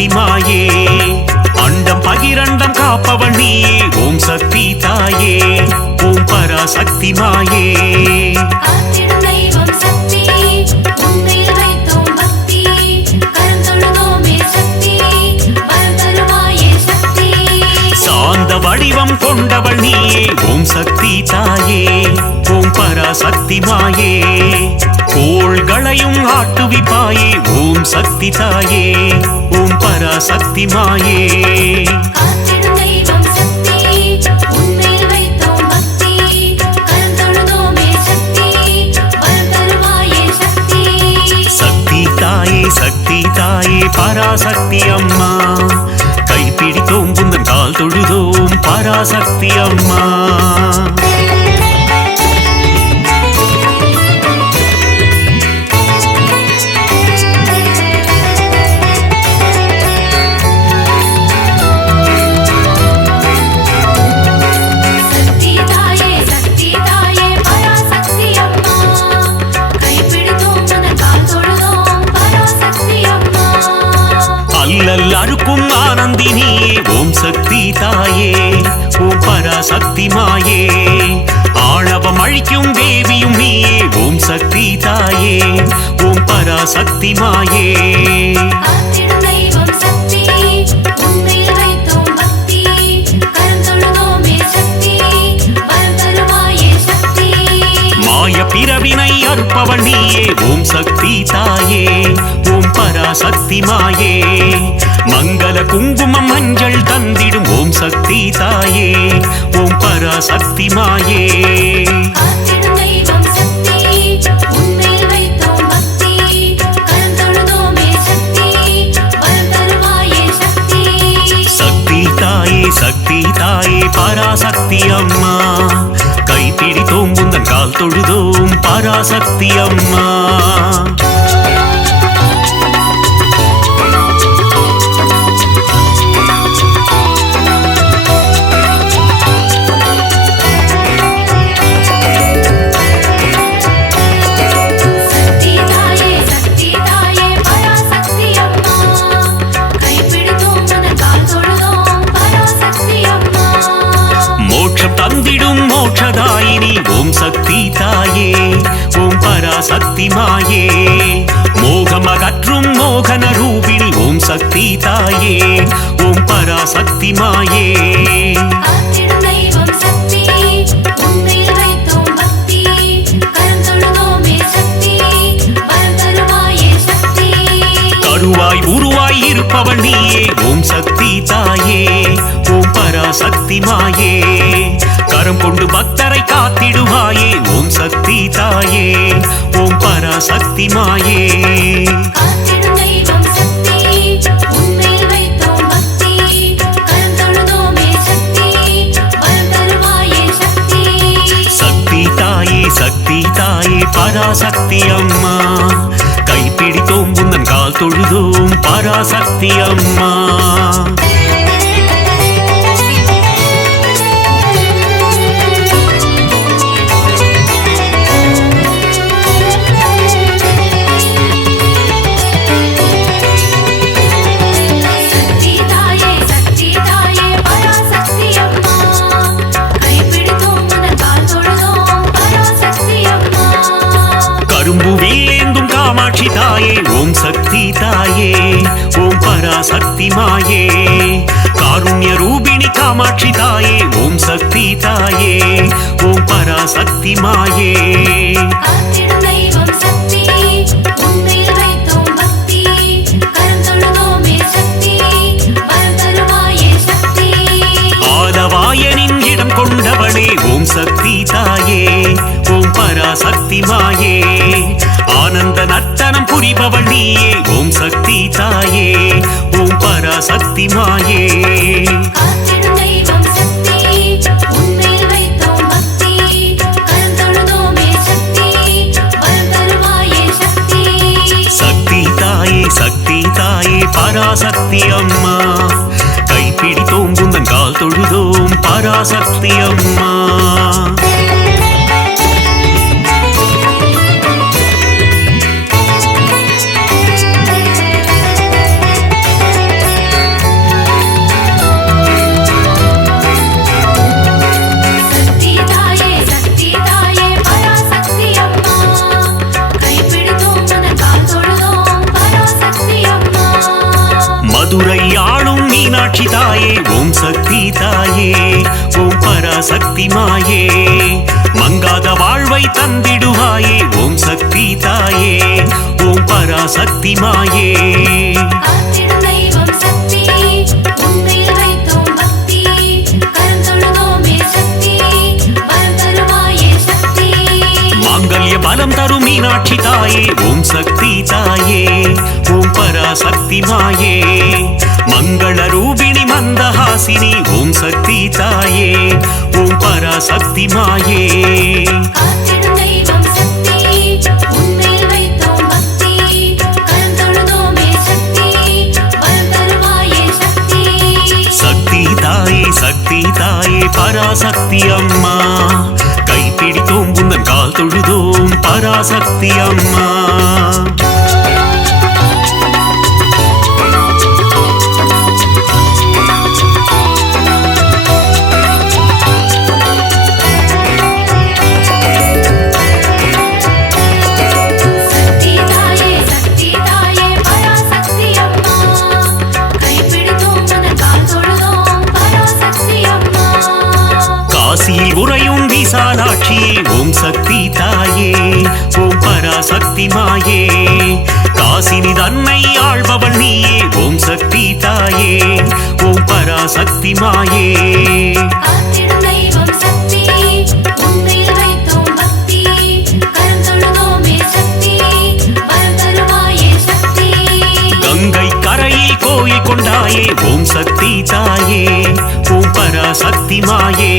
பராசக்தி மாயே அண்டம் பகிரண்டம் காப்பவள் நீயே ஓம் சக்தி தாயே ஓம் பராசக்தி மாயே சாந்த வடிவம் கொண்டவள் நீயே ஓம் சக்தி தாயே ஓம் பராசக்தி மாயே கோள்களையும் ஆட்டுவிப்பாயே ஓம் சக்தி தாயே ஓம் பராசக்தி மாயே சக்தி தாயே சக்தி தாயே பராசக்தி அம்மா கைப்பிடித்தோம் புந்தன் கால் தொழுதோம் பராசக்தி அம்மா அருக்கும் ஆனந்தினியே ஓம் சக்தி தாயே ஓம் பராசக்தி மாயே ஆணவம் அழிக்கும் தேவியும் நீயே ஓம் சக்தி தாயே ஓம் பராசக்தி மாயே மாய பிறவினை அறுப்பவள் நீயே ஓம் சக்தி தாயே ஓம் பராசக்தி மாயே மங்கள குங்குமம் மஞ்சள் தந்திடும் ஓம் சக்தி தாயே ஓம் பராசக்தி மாயே சக்தி தாயே சக்தி தாயே பராசக்தி அம்மா கைப்பிடித்தோம் புந்தன் கால் தொழுதோம் பராசக்தி அம்மா தந்திடும் மோட்சதாயினி ஓம் சக்தி தாயே ஓம் பராசக்தி மாயே மோகமகற்றும் மோகன ரூபிணி ஓம் சக்தி தாயே ஓம் பராசக்தி மாயே கருவாய் உருவாய் இருப்பவள் நீயே ஓம் சக்தி தாயே ஓம் பராசக்தி மாயே கரம் கொண்டு பக்தரை காத்திடுவாயே ஓம் சக்தி தாயே ஓம் பராசக்தி மாயே சக்தி தாயே சக்தி தாயே பராசக்தி அம்மா கைப்பிடித்தோம் புந்தன் கால் தொழுதோம் பராசக்தி அம்மா காமாட்சி தாயே ஓம் சக்தி தாயே ஓம் பராசக்தி மாயே காருண்ய ரூபிணி காமாட்சி தாயே ஓம் சக்தி தாயே ஓம் பராசக்தி மாயே ஆதவாயனின் இடம் கொண்டவளே ஓம் சக்தி தாயே ஓம் பராசக்தி மாயே ஆனந்த நர்த்தனம் புரிபவள் நீயே ஓம் சக்தி தாயே ஓம் பராசக்தி மாயே சக்தி தாயே சக்தி தாயே பராசக்தி அம்மா கைப்பிடித்தோம் புந்தன் கால் தொழுதோம் பராசக்தி அம்மா தாயே ஓம் சக்தி தாயே ஓம் பராசக்தி மாயே மங்காத வாழ்வை தந்திடுவாயே ஓம் சக்தி தாயே ஓம் பராசக்தி மாயே பலம் தரும் மீனாட்சி தாயே ஓம் சக்தி தாயே ஓம் பராசக்தி மாயே மங்கள ரூபிணி மந்தஹாசினி ஓம் சக்தி தாயே ஓம் பராசக்தி மாயே சக்தி தாயே சக்தி தாயே பராசக்தி அம்மா கைப்பிடித்தோம் உந்தன் கால் தொழுதோம் பராசக்தி அம்மா காசியில் உறையும் விசாலாட்சியே ஓம் சக்தி தாயே ஓம் பராசக்தி மாயே காசினி தன்னை ஆள்பவள் நீயே ஓம் சக்தி தாயே ஓம் பராசக்தி மாயே கங்கை கரையில் கோயில் கொண்டாயே ஓம் சக்தி தாயே ஓம் பராசக்தி மாயே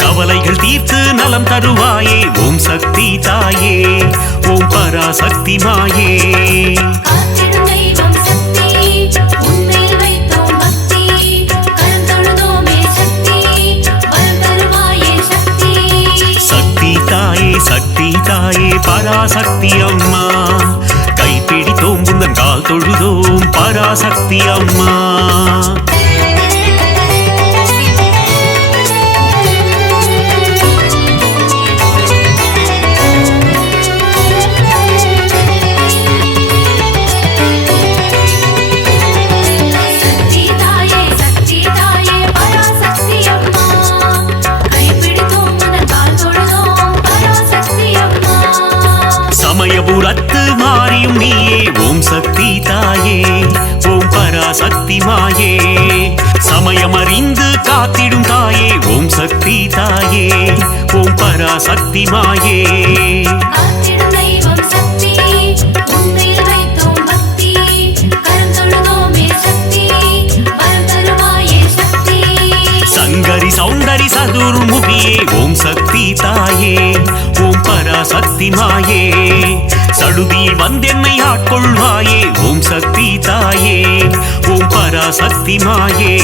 கவலைகள் தீர்த்து நலம் தருவாயே ஓம் சக்தி தாயே ஓம் பராசக்தி மாயே சக்தி தாயே சக்தி தாயே பராசக்தி அம்மா கைப்பிடித்தோம் உந்தன் கால் தொழுதோம் பராசக்தி அம்மா சமயபுரத்து மாறியும் நீயே ஓம் சக்தி தாயே ஓம் பராசக்தி மாயே சமயமறிந்து காத்திடும் தாயே ஓம் சக்தி தாயே ஓம் பராசக்தி மாயே சங்கரி சௌந்தரி சதுர்முகியே ஓம் சக்தி தாயே ஓம் பராசக்தி மாயே சடுதியில் வந்தென்னை ஆட்கொள்வாயே ஓம் சக்தி தாயே ஓம் பராசக்தி மாயே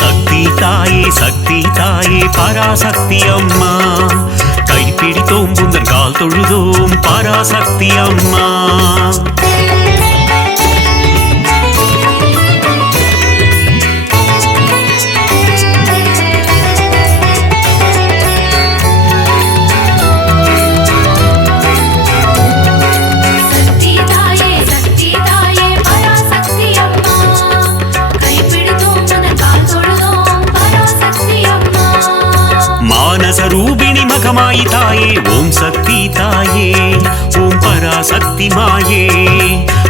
சக்தி தாயே சக்தி தாயே பராசக்தி அம்மா கைப்பிடித்தோம் உந்தன் கால் தொழுதோம் பராசக்தி அம்மா ரூபிணி மகமாயி தாயே ஓம் சக்தி தாயே ஓம் பராசக்தி மாயே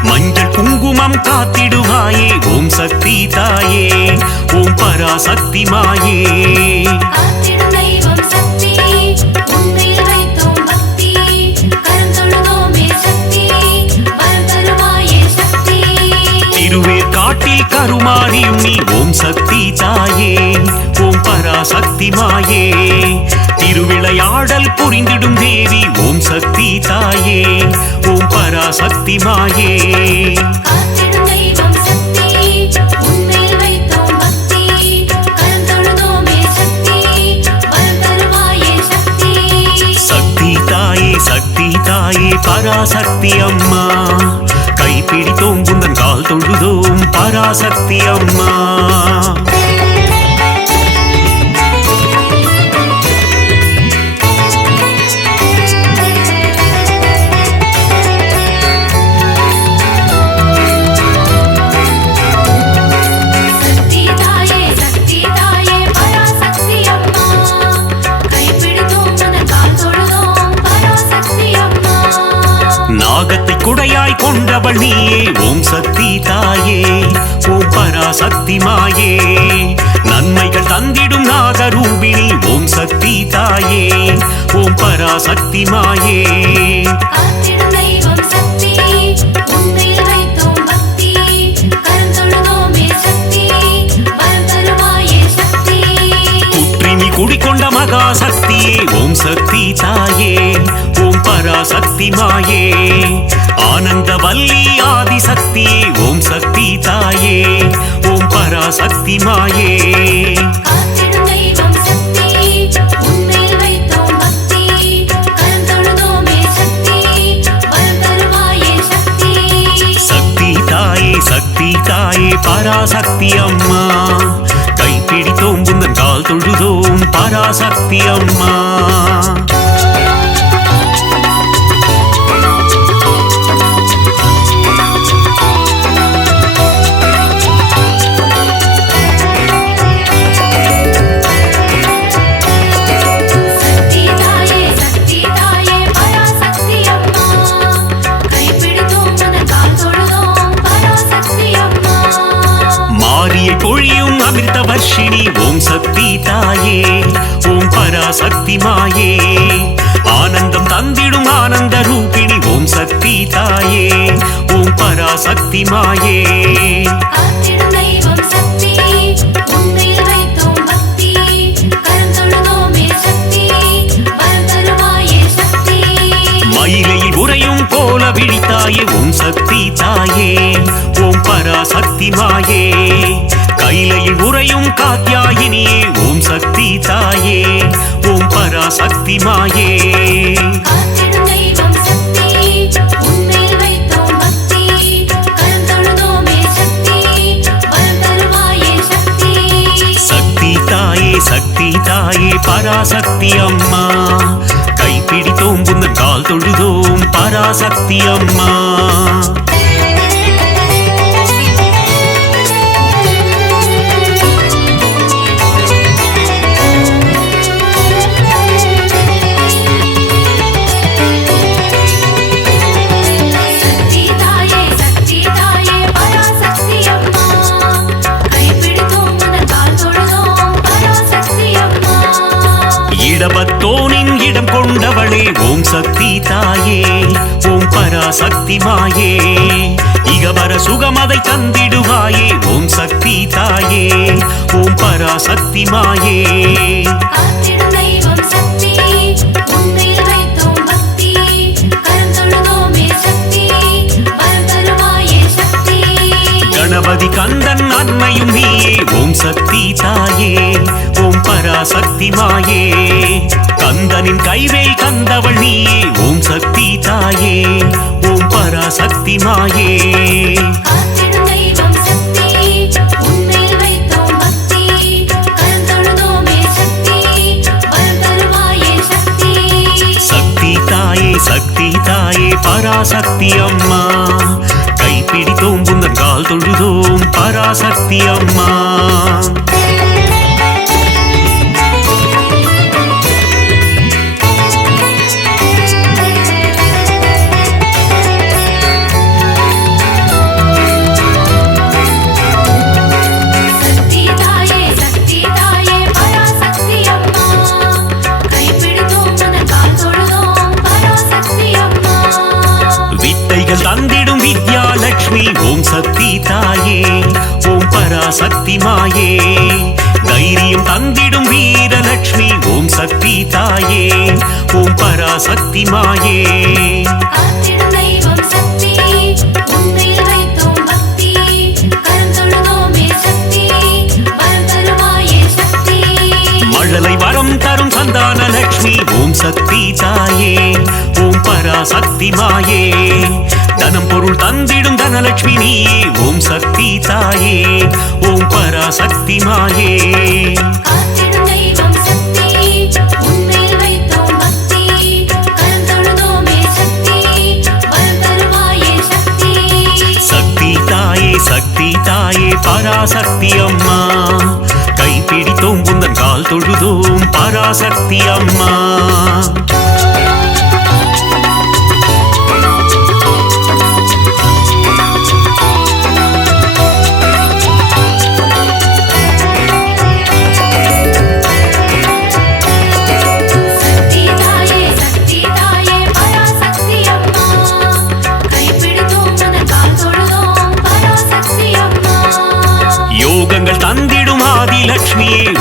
மஞ்சள் குங்குமம் காத்திடுவாயே ஓம் சக்தி தாயே ஓம் பராசக்தி மாயே திருவேற்காட்டில் கருமாரியும் நீ ஓம் சக்தி தாயே ஓம் பராசக்தி மாயே திருவிளையாடல் புரிந்திடும் தேவி ஓம் சக்தி தாயே ஓம் பராசக்தி மாயே சக்தி தாயே சக்தி தாயே பராசக்தி அம்மா கைப்பிடித்தோம் உந்தன் கால் தொழுதோம் பராசக்தி அம்மா வடிவாய் கொண்டவள் நீயே ஓம் சக்தி தாயே ஓம் பராசக்தி மாயே நன்மைகள் தந்திடும் நாகரூபிணி ஓம் சக்தி தாயே ஓம் பராசக்தி மாயே குடிக்கொண்ட மகாசக்தியே ஓம் சக்தி தாயே ஓம் பராசக்தி மாயே ஆனந்த வல்லி ஆதிசக்தியே ஓம் சக்தி தாயே ஓம் பராசக்தி மாயே சக்தி தாயே சக்தி தாயே பராசக்தி அம்மா கைப்பிடித்தோம் உந்தன் கால் தொழுதோம் பராசக்தி அம்மா பொழியும் அமிர்த வர்ஷினி ஓம் சக்தி தாயே ஓம் பராசக்தி மாயே ஆனந்தம் தந்திடும் ஆனந்த ரூபிணி ஓம் சக்தி தாயே ஓம் பராசக்தி மாயே மயிலையில் உறையும் போல விழித்தாயே ஓம் சக்தி தாயே ஓம் பராசக்தி மாயே கைலையில் உறையும் காத்யாயினியே ஓம் சக்தி தாயே ஓம் பராசக்தி மாயே சக்தி தாயே சக்தி தாயே பராசக்தி அம்மா கைப்பிடித்தோம் உந்தன் கால் தொழுதோம் பராசக்தி அம்மா இடபத்தோனின் இடம் கொண்டவளே ஓம் சக்தி தாயே ஓம் பராசக்தி மாயே இகவர சுகமதை தந்திடுவாயே ஓம் சக்தி தாயே ஓம் பராசக்தி மாயே கணபதி கந்தன் அன்னையும் நீயே ஓம் சக்தி தாயே ஓம் பராசக்தி மாயே கந்தனின் கைவேல் கந்தவள் நீயே ஓம் சக்தி தாயே ஓம் பராசக்தி மாயே சக்தி தாயே சக்தி தாயே பராசக்தி அம்மா கைப்பிடித்தோம் உந்தன் கால் தொழுதோம் பராசக்தி அம்மா தந்திடும் வித்யாலட்சுமி ஓம் சக்தி தாயே ஓம் பராசக்தி மாயே தைரியம் தந்திடும் வீரலட்சுமி ஓம் சக்தி தாயே ஓம் பராசக்தி மாயே மழலை வரம் தரும் சந்தான லட்சுமி ஓம் சக்தி தாயே ஓம் பராசக்தி மாயே தனம் பொருள் தந்திடும் தனலட்சுமி நீயே ஓம் சக்தி தாயே ஓம் பராசக்தி மாயே சக்தி தாயே சக்தி தாயே பராசக்தி அம்மா கைப்பிடித்தோம் உந்தன் கால் தொழுதோம் பராசக்தி அம்மா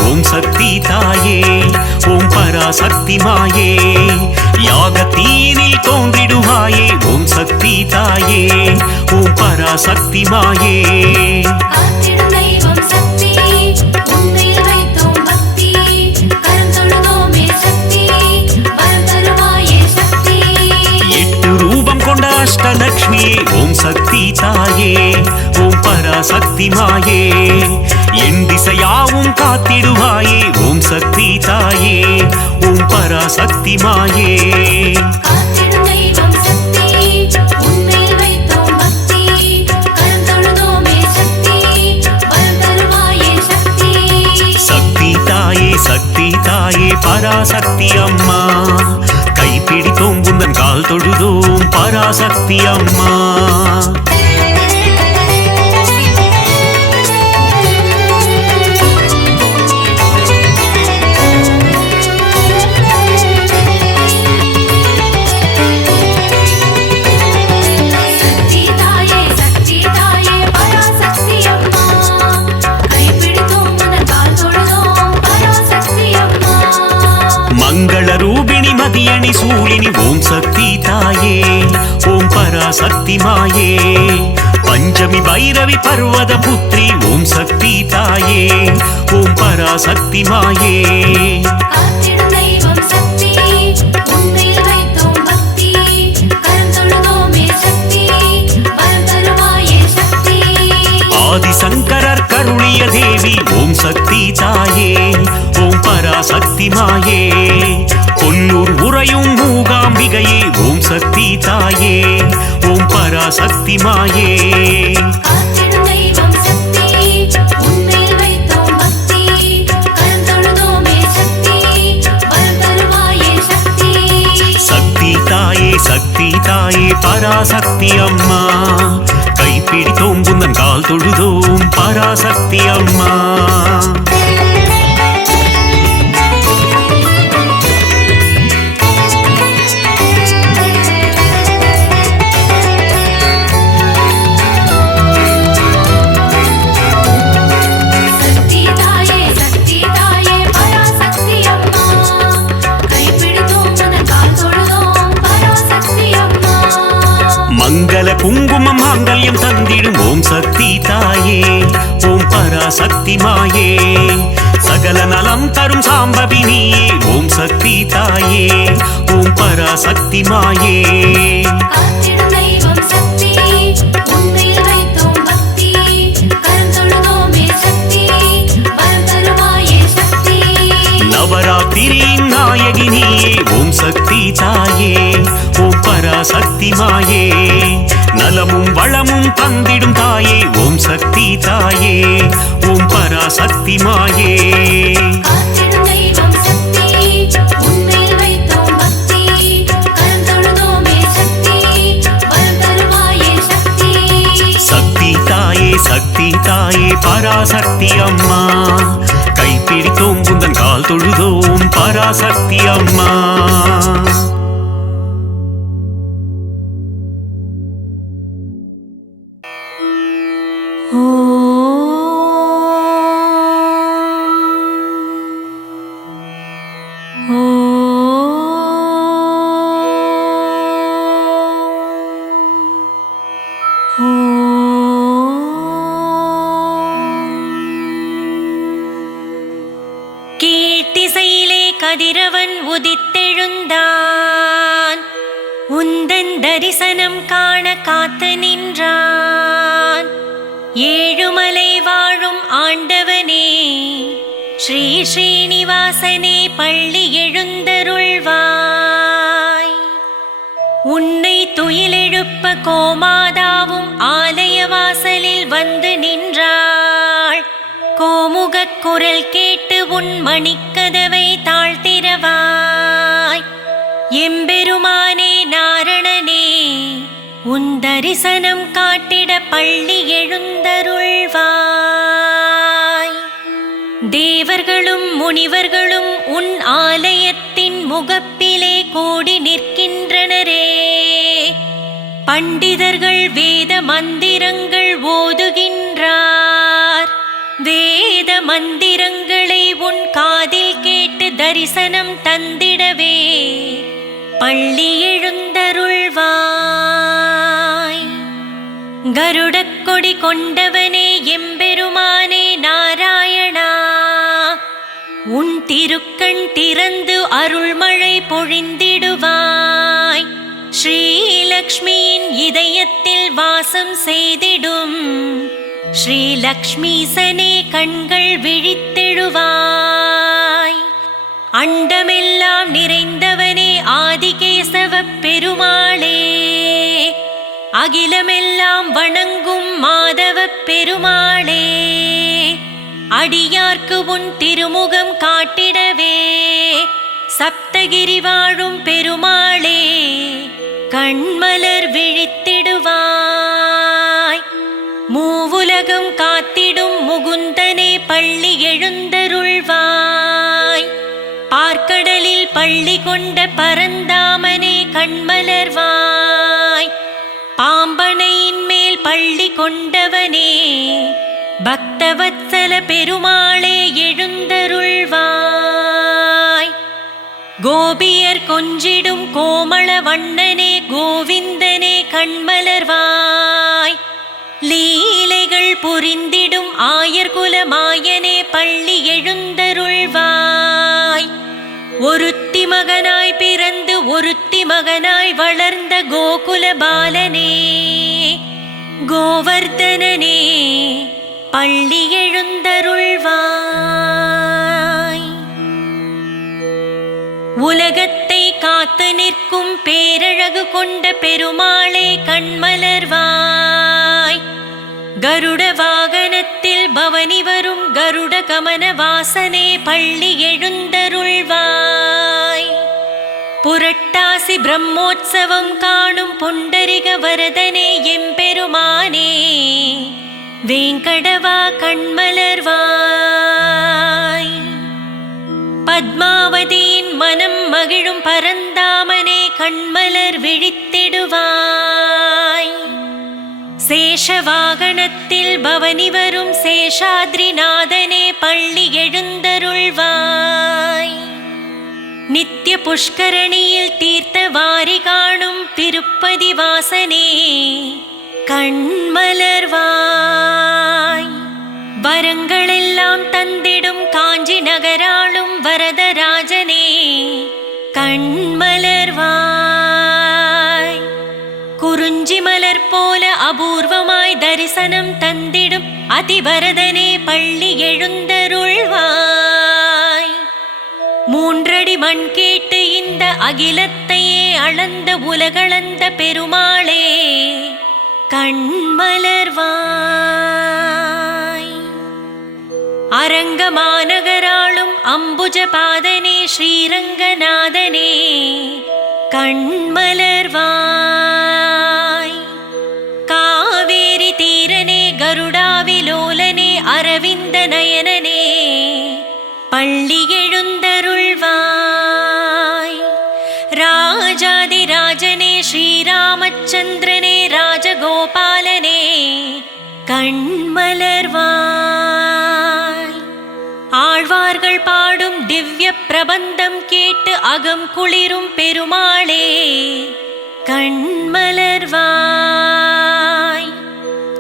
ஓம் சக்தி தாயே ஓம் பராசக்தி மாயே யாகத்தீனில் தோன்றிடுவாயே ஓம் சக்தி தாயே ஓம் பராசக்தி மாயே அஷ்டலக்ஷ்மியே ஓம் சக்தி தாயே ஓம் பராசக்தி மாயே என் திசையாவும் காத்திடுவாயே ஓம் சக்தி தாயே ஓம் பராசக்தி மாயே சக்தி தாயே சக்தி தாயே பராசக்தி அம்மா கைப்பிடித்தோம் உந்தன் கால் தொழுதோம் பராசக்தி அம்மா மங்களரூபிணி மதியணி சூழினி ஓம் சக்தி தாயே ஓம் பராசக்தி மாயே பஞ்சமி பைரவி பர்வத புத்ரி ஓம் சக்தி தாயே ஓம் பராசக்தி மாயே ஆதிசங்கரர் கருணிய தேவி ஓம் சக்தி தாயே ஓம் பராசக்தி மாயே கொல்லூர் உறையும் மூகாம்பிகையே ஓம் சக்தி தாயே ஓம் பராசக்தி மாயே சக்தி தாயே சக்தி தாயே பராசக்தி அம்மா கைப்பிடித்தோம் உந்தன் கால் தொழுதோம் பராசக்தி அம்மா மங்கள குங்குமம் மாங்கல்யம் தந்திடும் ஓம் சக்தி தாயே ஓம் பராசக்தி மாயே சகல நலம் தரும் சாம்பவி நீயே ஓம் சக்தி தாயே ஓம் பராசக்தி மாயே நவராத்திரியின் நாயகினியே ஓம் சக்தி தாயே ஓம் பராசக்தி மாயே நலமும் வளமும் தந்திடும் தாயே ஓம் சக்தி தாயே ஓம் பராசக்தி மாயே சக்தி தாயே சக்தி தாயே பராசக்தி அம்மா கைப்பிடித்தோம் உந்தன் கால் தொழுதோம் பராசக்தி அம்மா கதிரவன் உதித்தெழுந்தான் உந்தன் தரிசனம் காண காத்து நின்றான் ஏழுமலை வாழும் ஆண்டவனே ஸ்ரீ ஸ்ரீனிவாசனே பள்ளி எழுந்தருள்வாய் உன்னை துயிலெழுப்ப கோமாதாவும் ஆலய வாசலில் வந்து நின்றாள் கோமுகக் குரல் கேட்டு உன் மணிக்கதவை தாழ்த்திரவாய் எம்பெருமானே நாரணனே உன் தரிசனம் காட்டிட பள்ளி எழுந்தருள்வாய் தேவர்களும் முனிவர்களும் உன் ஆலயத்தின் முகப்பிலே கூடி நிற்கின்றனரே பண்டிதர்கள் வேத மந்திரங்கள் ஓதுகின்றார் வேத மந்திரங்களை உன் காதில் கேட்டு தரிசனம் தந்திடவே பள்ளி எழுந்தருள்வாய். கருடக் கொடி கொண்டவனே எம்பெருமானே நாராயணா, உன் திருக்கண் திறந்து அருள்மழை பொழிந்திடுவாய். ஸ்ரீலக்ஷ்மியின் இதயத்தில் வாசம் செய்திடும் ஸ்ரீலக்ஷ்மீசனே கண்கள் விழித்தெழுவாய். அண்டமெல்லாம் நிறைந்தவனே ஆதிகேசவப் பெருமாளே, அகிலமெல்லாம் வணங்கும் மாதவப் பெருமாளே, அடியார்க்கு உன் திருமுகம் காட்டிடவே சப்தகிரி வாழும் பெருமாளே கண்மலர் விழித்திடுவாய். மூவுலகம் காத்திடும் முகுந்தனே பள்ளி எழுந்தருள்வாய். பார்க்கடலில் பள்ளி கொண்ட பரந்தாமனே கண்மலர்வாய். பாம்பனையின் மேல் பள்ளி கொண்டவனே பக்தவத்சல பெருமாளே எழுந்தருள்வாய். கோபியர் கொஞ்சிடும் கோமள வண்ணனே கோவிந்தனே கண்மலர்வாய். லீலைகள் புரிந்திடும் ஆயர்குல மாயனே பள்ளி எழுந்தருள்வாய். ஒருத்தி மகனாய் பிறந்து ஒருத்தி மகனாய் வளர்ந்த கோகுல பாலனே கோவர்தனனே பள்ளி எழுந்தருள்வாய். உலகத்தை காத்து நிற்கும் பேரழகு கொண்ட பெருமாளே கண்மலர்வாய். கருட வாகனத்தில் பவனி வரும் கருட கமன வாசனே பள்ளி எழுந்தருள்வாய். புரட்டாசி பிரம்மோற்சவம் காணும் புண்டரிக வரதனே எம்பெருமானே வேங்கடவா கண்மலர்வாய். பத்மாவதியின் மனம் மகிழும் பரந்தாமனே கண்மலர் விழித்திடுவாய். சேஷவாகனத்தில் பவனி வரும் சேஷாத்ரிநாதனே பள்ளி எழுந்தருள்வாய். நித்திய புஷ்கரணியில் தீர்த்த வாரி காணும் திருப்பதி வாசனே கண்மலர்வாய். வரங்களெல்லாம் தந்திடும் காஞ்சி நகராளும் வரதராஜனே கண்மலர்வாய். குறிஞ்சி மலர் போல அபூர்வமாய் தரிசனம் தந்திடும் அதிவரதனே பள்ளி எழுந்தருள்வாய். மூன்றடி மண் கேட்டு இந்த அகிலத்தையே அளந்த உலகளந்த பெருமாளே கண்மலர்வாய். அரங்க மாநகராளும் அம்புஜபாதனே ஸ்ரீரங்கநாதனே கண்மலர்வாய். காவேரி தீரனே கருடாவிலோலனே அரவிந்த நயனனே பள்ளி எழுந்தருள்வாய். ராஜாதிராஜனே ஸ்ரீராமச்சந்திரனே ராஜகோபாலனே கண்மலர்வாய். ஆழ்வார்கள் பாடும் திவ்ய பிரபந்தம் கேட்டு அகம் குளிரும் பெருமாளே கண்மலர்வாய்.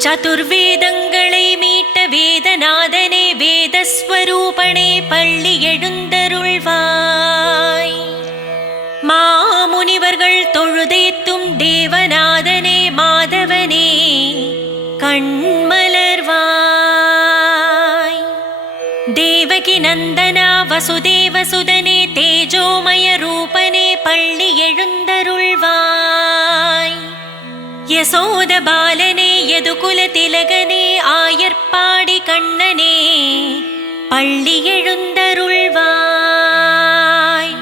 சதுர்வேதங்களை மீட்ட வேதநாதனே வேதஸ்வரூபனே பள்ளி எழுந்தருள்வாய். மாமுனிவர்கள் தொழுதேத்தும் தேவநாதனே மாதவனே கண்மலர்வாய். தேவகி நந்தனா வசுதேவசுதனே தேஜோமய ரூபனே பள்ளி எழுந்தருள்வாய். யசோத பாலனே யதுகுல திலகனே ஆயர்பாடி கண்ணனே பள்ளி எழுந்தருள்வாய்.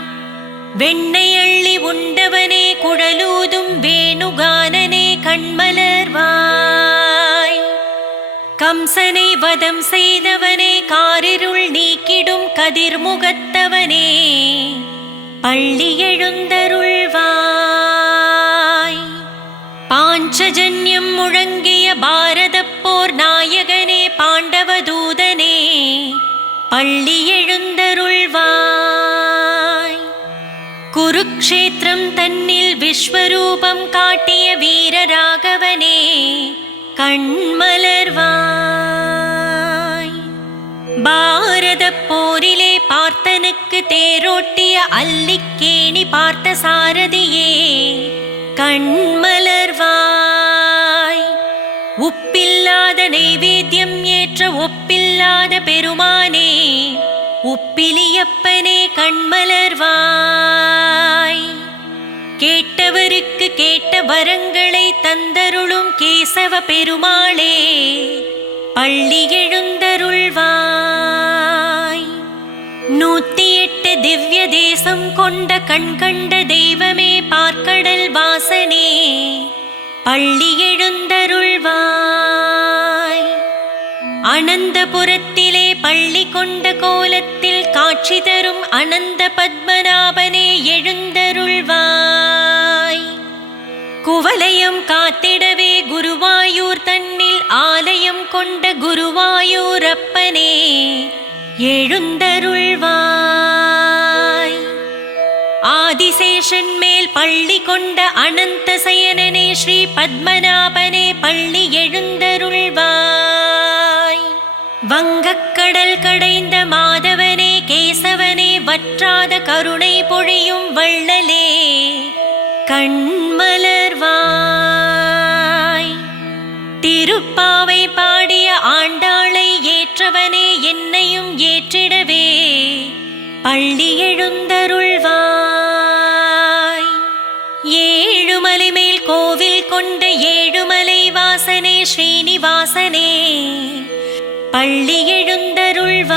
வெண்ணை அள்ளி உண்டவனே குழலூதும் வேணுகானனே கண்மலர்வாய். கம்சனை வதம் செய்தவனே காரிருள் நீக்கிடும் கதிர்முகத்தவனே பள்ளி எழுந்தருள்வாய். பாஞ்சஜன்யம் முழங்கிய பாரதப் போர் நாயகனே பாண்டவதூதனே பள்ளி எழுந்தருள்வாய். குருக்ஷேத்திரம் தன்னில் விஸ்வரூபம் காட்டிய வீரராகவனே கண்மலர்வாய். பாரத போரிலே பார்த்தனுக்கு தேரோட்டிய அல்லிக்கேணி பார்த்த சாரதியே கண்மலர்வாய். உப்பில்லாத நைவேத்தியம் ஏற்ற ஒப்பில்லாத பெருமானே உப்பிலியப்பனே கண்மலர்வாய். கேட்டவருக்கு கேட்ட வரங்களை தந்தருளும் கேசவ பெருமாளே பள்ளி எழுந்தருள்வாய். 108 திவ்ய தேசம் கொண்ட கண் கண்ட தெய்வமே பார்க்கடல் வாசனே பள்ளி எழுந்தருள்வாய். அனந்தபுரத்திலே பள்ளி கொண்ட கோலத்தில் காட்சி தரும் அனந்த பத்மநாபனே எழுந்தருள்வாய். குவலயம் காத்திடவே குருவாயூர் தன்னில் ஆலயம் கொண்ட குருவாயூரப்பனே எழுந்தருள்வாய். ஆதிசேஷன் மேல் பள்ளி கொண்ட அனந்த சயனனே ஸ்ரீ பத்மநாபனே பள்ளி எழுந்தருள்வாய். வங்கக்கடல் கடைந்த மாதவனே கேசவனே வற்றாத கருணை பொழியும் வள்ளலே கண்மலர்வாய். திருப்பாவை பாடிய ஆண்டாளை ஏற்றவனே என்னையும் ஏற்றிடவே பள்ளி எழுந்தருள்வாய். ஏழுமலை மேல் கோவில் கொண்ட ஏழுமலை வாசனே ஸ்ரீனிவாசனே பள்ளி எழுந்தருள்வாய்.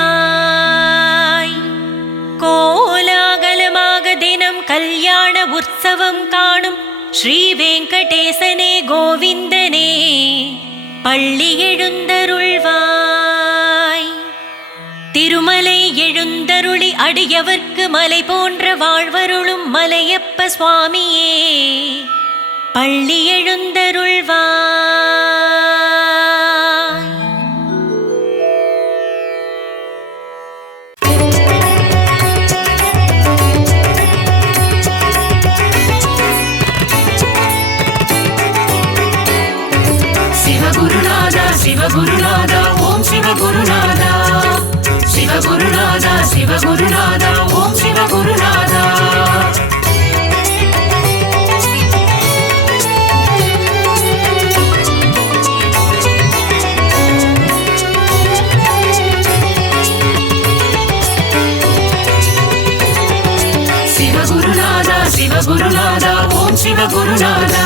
கோலாகலமாக தினம் கல்யாண உற்சவம் காணும் ஸ்ரீ வெங்கடேசனே கோவிந்தனே பள்ளி எழுந்தருள்வாய். திருமலை எழுந்தருளி அடியவர்க்கு மலை போன்ற வாழ்வருளும் மலையப்ப சுவாமியே பள்ளி எழுந்தருள்வாய். சிவகுருநாதா சிவகுருநாதா ஓம் சிவகுருநாதா சிவகுருநாதா சிவகுருநாதா ஓம் சிவகுருநாதா. சிவகுருநாதா சிவகுருநாதா ஓம் சிவகுருநாதா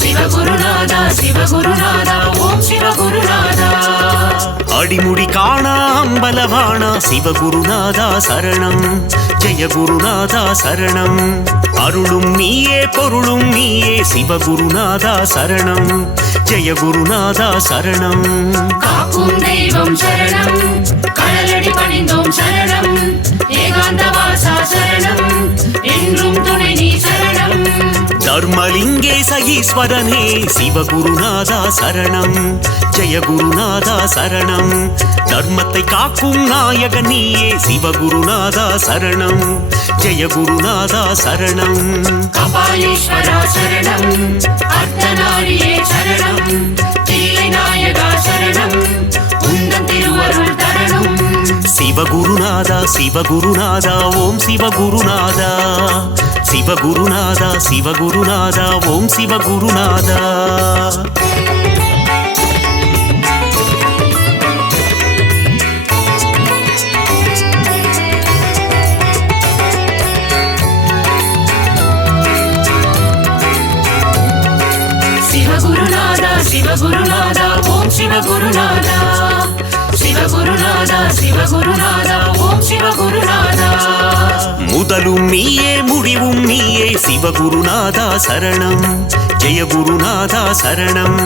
சிவகுருநாதா சிவகுருநாதா ஓம் சிவகுருநாதா. அடிமுடி காணா அம்பலவாணா சிவகுருநாதா சரணம் ஜெய குருநாதா சரணம். அருளும் நீயே பொருளும் நீயே சிவகுருநாதா சரணம் ஜெய குருநாதா சரணம். காக்கும் தெய்வம் சரணம் கடலடி பணிந்தோம் சரணம் ஏகாந்த வாசா சரணம் என்றும் துணை நீ சரணம். தர்மலிங்கேச ஈஸ்வரனே சிவகுருநாதா சரணம் ஜெய குருநாதா சரணம். தர்மத்தை காக்கும் நாயக நீயே சிவகுருநாதா சரணம் ஜெய குருநாதா சரணம். கபாலீஸ்வரா சரணம் அர்த்தநாரியே சரணம் தில்லை நாயகா சரணம் உந்தன் திருவருள் தரணும். சிவகுருநாதா சிவகுருநாதா ஓம் சிவகுருநாதா சிவகுருநாதா சிவகுருநாதா ஓம் சிவகுருநாதா. சிவகுருநாதா சிவகுருநாதா ஓம் சிவகுருநாதா சிவகுருநாதா சிவகுருநாதா ஓம் சிவகுருநாதா. முதலும் நீயே முடிவும் நீயே சிவகுருநாதா சரணம் ஜெய குருநாதா சரணம்.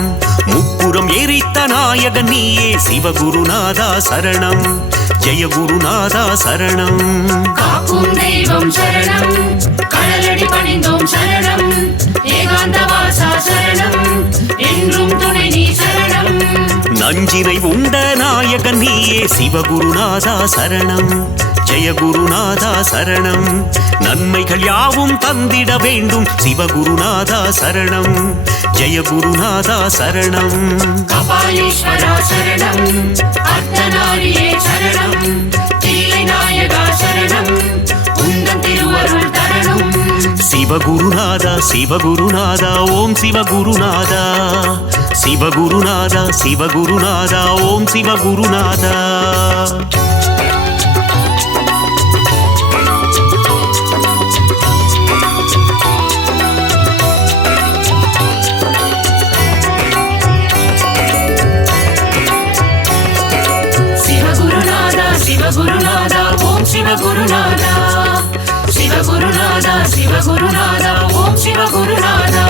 முப்புறம் எரித்த நாயக நீயே சிவகுருநாதா சரணம் ஜெய குருநாதா சரணம். காக்கும் தெய்வம் சரணம் கடலடி பணிந்தோம் சரணம் ஏகாந்த வாசா சரணம் என்றும் துணை நீ சரணம். நஞ்சினை உண்ட நாயகன் நீயே சிவகுருநாதா சரணம். ஜெய குருநாதா சரணம். நன்மைகள் யாவும் தந்திட வேண்டும் சிவகுருநாதா சரணம். ஜெய குருநாதா சரணம். கபாலீஸ்வரா சரணம். அர்த்தநாரியே சரணம். தில்லை நாயகா சரணம். உந்தன் திருவருள் தரணும். சிவகுருநாதா சிவகுருநாதா ஓம் சிவகுருநாதா. சிவகுருநாதா சிவகுருநாதா ஓம் சிவகுருநாதா. சிவகுருநாதா ஓம் சிவகுருநாதா. சிவகுருநாதா சிவகுருநாதா ஓம் சிவகுருநாதா.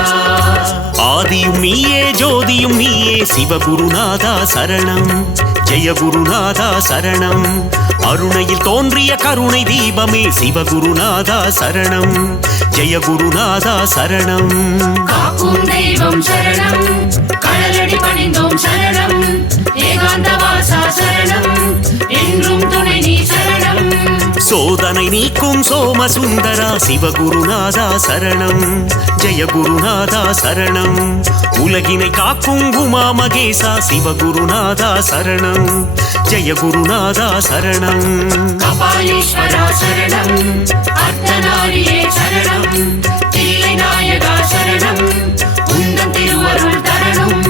ஆதியும் நீயே ஜோதியும் நீயே சிவகுருநாதா சரணம். ஜெய குருநாதா சரணம். அருணையில் தோன்றிய கருணை தீபமே சிவகுருநாதா சரணம். ஜெய குருநாதா சரணம். காக்கும் தெய்வம் சரணம். கடலடி பணிந்தோம் சரணம். ஏகாந்த வாசா சரணம். என்றும் துணை நீ சரணம். சோதனை நீக்கும் சோமசுந்தரா சிவகுருநாதா சரணம். ஜெய குருநாதா சரணம். உலகினை காக்கும் உமா மகேசா சிவகுருநாதா சரணம். ஜெய குருநாதா சரணம். கபாலீஸ்வரா சரணம். அர்த்தநாரியே சரணம். தில்லை நாயகா சரணம். உந்தன் திருவருள் தரணும்.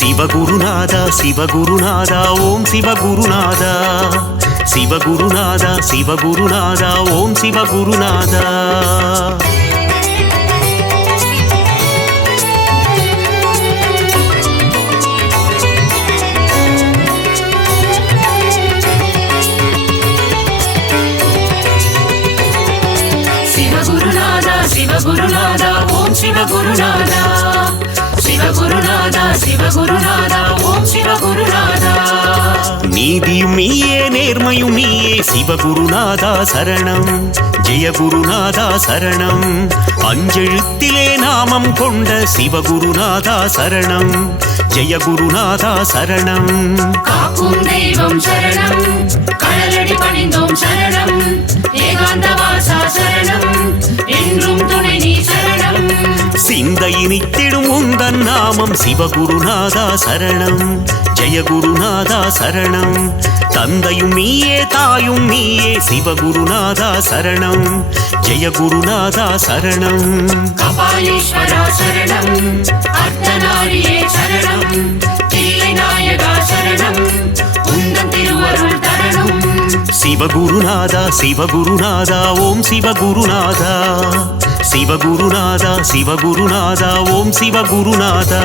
சிவகுருநாதா சிவகுருநாதா ஓம் சிவகுருநாதா. சிவகுருநாதா சிவகுருநாதா ஓம் சிவகுருநாதா. சிவகுருநாதா சிவகுருநாதா ஓம் சிவகுருநாதா. சிவகுருநாதா சிவகுருநாதா ஓம் சிவகுருநாதா. நீதியும் நீயே நேர்மையும் நீயே சிவகுருநாதா சரணம். ஜெய குருநாதா சரணம். அஞ்செழுத்திலே நாமம் கொண்ட சிவகுருநாதா சரணம். ஜெய குருநாதா சரணம். காக்கும் தெய்வம் சரணம். கடலடி பணிந்தோம் சரணம். ஏகாந்த வாசா சரணம். என்றும் துணை நீ சரணம். சிந்தை நித்திடும் உந்தன் நாமம் சிவகுருநாதா சரணம். ஜெய குருநாதா சரணம். தந்தையும் நீயே தாயும் நீயே சிவகுருநாதா சரணம். ஜெய குருநாதா சரணம். கபாலீஸ்வரா சரணம். அர்த்தநாரியே சரணம். தில்லை நாயகா சரணம். உந்தன் திருவருள் தரணும். சிவகுருநாதா சிவகுருநாதா ஓம் சிவகுருநாதா. சிவகுருநாதா சிவகுருநாதா ஓம் சிவகுருநாதா.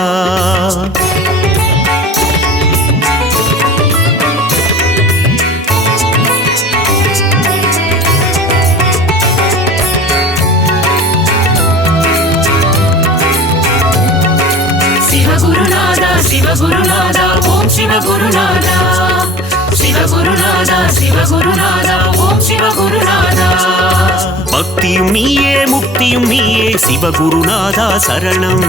சிவகுருநாதா சிவகுருநாதா ஓம் சிவகுருநாதா. சிவகுருநாதா சிவகுருநாதா ஓம் சிவகுருநாதா. பக்தியும் நீயே முக்தியும் நீயே சிவகுருநாதா சரணம்.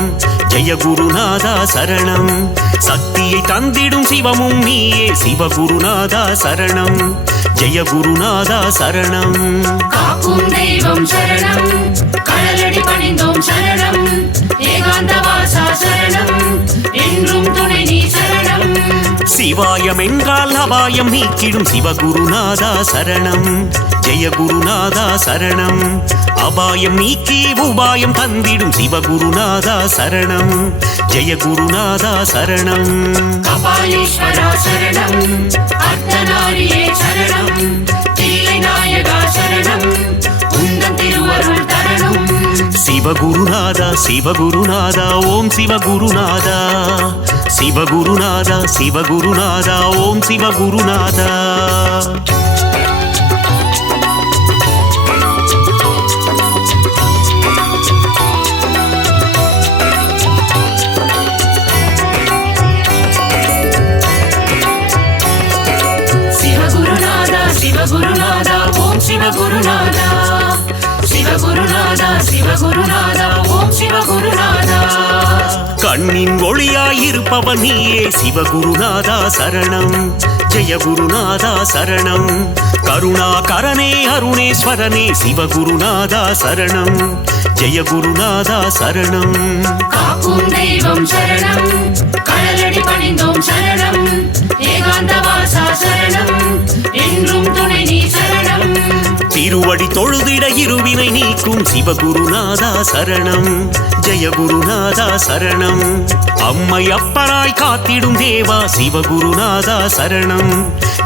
ஜெய குருநாதா சரணம். சக்தியை தந்திடும் சிவமும் நீயே சிவகுருநாதா சரணம். ஜெய குருநாதா சரணம். காக்கும் தெய்வம் சரணம். கடலடி பணிந்தோம் சரணம். ஏகாந்த வாசா சரணம். என்றும் துணை நீ சரணம். சிவாயம் என்றால் அபாயம் நீக்கிடும் சிவகுருநாதா சரணம். ஜெய குருநாதா சரணம். அபாயம் நீக்கி உபாயம் தந்திடும் சிவகுருநாதா சரணம். ஜெய குருநாதா சரணம். கபாலீஸ்வரா சரணம். அர்த்தநாரியே சரணம். தில்லை நாயகா சரணம். உந்தன் திருவருள் தரணும். சிவகுருநாதா சிவகுருநாதா ஓம் சிவகுருநாதா. சிவகுருநாதா சிவகுருநாதா ஓம் சிவகுருநாதா. சிவகுருநாதா சிவகுருநாதா ஓம் சிவகுருநாதா. சிவகுருநாதா சிவகுருநாதா ஓம் சிவகுருநாதா. கண்ணின் ஒளியாயிருப்பவன் நீயே சிவகுருநாதா சரணம் ஜெய குருநாதா சரணம் கருணாகரனே அருணேஸ்வரனே சிவகுருநாதா சரணம் ஜெய குருநாதா சரணம் காக்கும் தெய்வம் சரணம் கடலடி பணிந்தோம் சரணம் ஏகாந்த வாசா சரணம் என்றும் துணை நீ சரணம் திருவடி தொழுதிட இருவினை நீக்கும் சிவகுருநாதா சரணம் ஜெய குருநாதா சரணம் அம்மை அப்பனாய் காத்திடும் தேவா சிவகுருநாதா சரணம்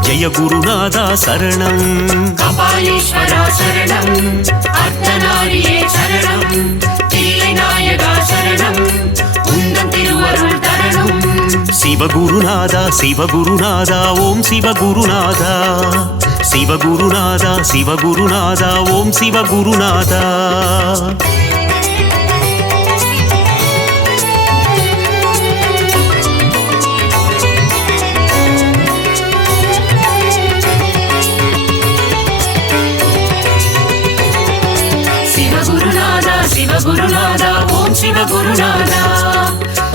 ஜெய குருநாதா சரணம் கபாலீஸ்வரா சரணம் அர்த்தநாரியே சரணம் தில்லை நாயகா சரணம் உந்தன் திருவருள் தரணும் சிவகுருநாதா சிவகுருநாதா ஓம் சிவகுருநாதா சிவகுருநாதா சிவகுருநாதா ஓம் சிவகுருநாதா சிவகுருநாதா சிவகுருநாதா ஓம் சிவகுருநாதா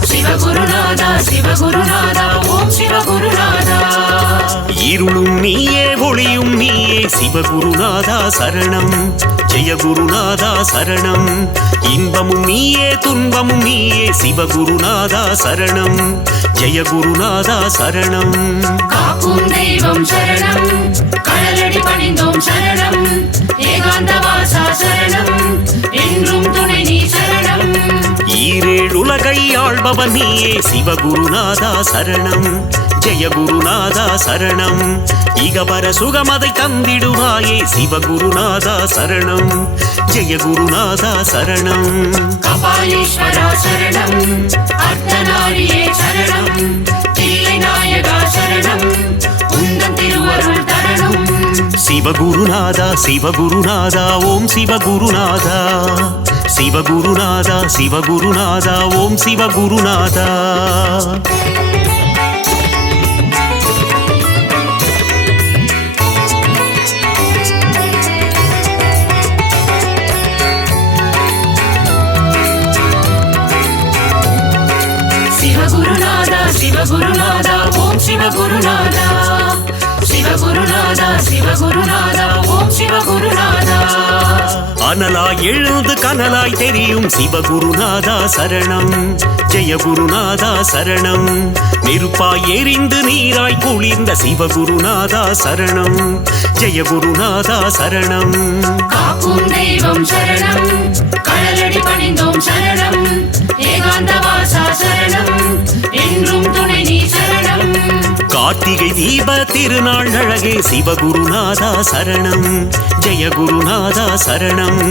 சிவகுருநாதா சிவகுருநாதா ஓம் சிவகுருநாதா இருளும் நீயே ஒளியும் நீயே சிவகுருநாதா சரணம் ஜெய குருநாதா சரணம் இன்பமும் நீயே துன்பமும் நீயே சிவகுருநாதா சரணம் ஜெய குருநாதா சரணம் காக்கும் தெய்வம் சரணம் கடலடி பணிந்தோம் சரணம் ஏகாந்த வாசா சரணம் என்றும் துணை நீ சரணம் ஈரேழுலகை ஆள்பவன் நீயே சிவகுருநாதா சரணம் ஜெய குருநாதா சரணம் இகபர சுகமதை தந்திடுவாயே சிவகுருநாதா சரணம் ஜெய குருநாதா சரணம் கபாலீஸ்வரா சரணம் அர்த்தநாரியே சரணம் தில்லை நாயகா சரணம் உந்தன் திருவருள் தரணும் சிவகுருநாதா சிவகுருநாதா ஓம் சிவகுருநாதா சிவகுருநாதா சிவகுருநாதா ஓம் சிவகுருநாதா சிவகுருநாதா சிவகுருநாதா ஓம் சிவகுருநாதா சிவகுருநாதா சிவகுருநாதா ஓம் சிவகுருநாதா அனலாய் எழுந்து கனலாய் தெரியும் சிவகுருநாதா சரணம் ஜெய குருநாதா சரணம் நெருப்பாய் எரிந்து நீராய் குளிர்ந்த சிவகுருநாதா சரணம் ஜெய குருநாதா சரணம் காக்கும் தெய்வம் சரணம் கடலடி பணிந்தோம் சரணம் ஏகாந்த வாசா சரணம் என்றும் துணை நீ சரணம் கார்த்திகை தீப திருநாள் அழகே சிவகுருநாதா சரணம் ஜெய குருநாதா சரணம்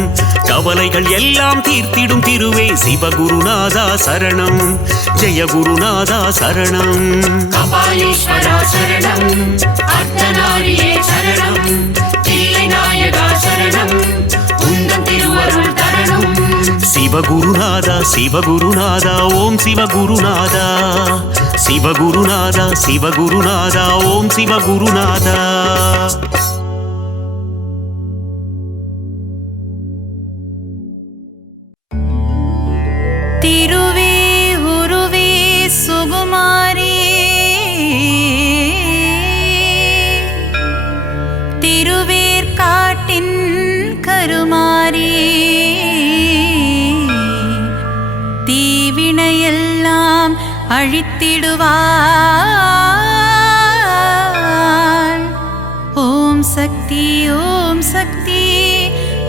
கவலைகள் எல்லாம் தீர்த்திடும் திருவே சிவகுருநாதா சரணம் ஜெய குருநாதா சரணம் கபாலீஸ்வரா சரணம் அர்த்தநாரியே சரணம் தில்லை நாயகா சரணம் உந்தன் திருவருள் தரணும் சிவகுருநாதா சிவகுருநாதா ஓம் சிவகுருநாதா சிவகுருநாதா சிவகுருநாதா ஓம் சிவகுருநாதா திருவே உருவே சுகுமாரி திருவேற்காட்டின் கருமாரி தீவினையெல்லாம் அழித்திடுவாள் ஓம் சக்தி ஓம் சக்தி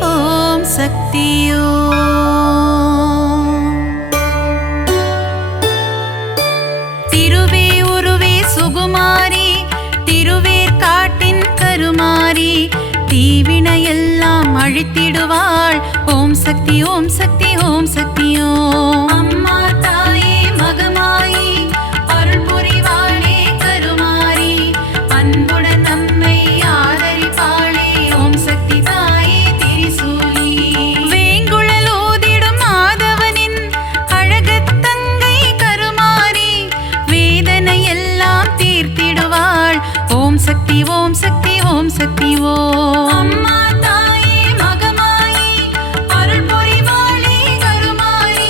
ஓம் சக்தி ஓம் திருவே உருவே சுகுமாரி திருவேற்காட்டின் கருமாரி தீவினையெல்லாம் அழித்திடுவாள் ஓம் சக்தி ஓம் சக்தி ஓம் சக்தி ஓம் அம்மா தாயே மகமாயி அருள் புரிவாளே கருமாரி அன்புடன் நம்மை ஆதரிப்பாளே ஓம் சக்தி தாயே திரிசூலி வேங்குழல் ஓதிடும் மாதவனின் அழகத்தங்கை கருமாரி வேதனை எல்லாம் தீர்த்திடுவாள் ஓம் சக்தி ஓம் சக்தி ஓம் சக்தி ஓம் அம்மா தாயே மகமாயி அருள் புரிவாளே கருமாரி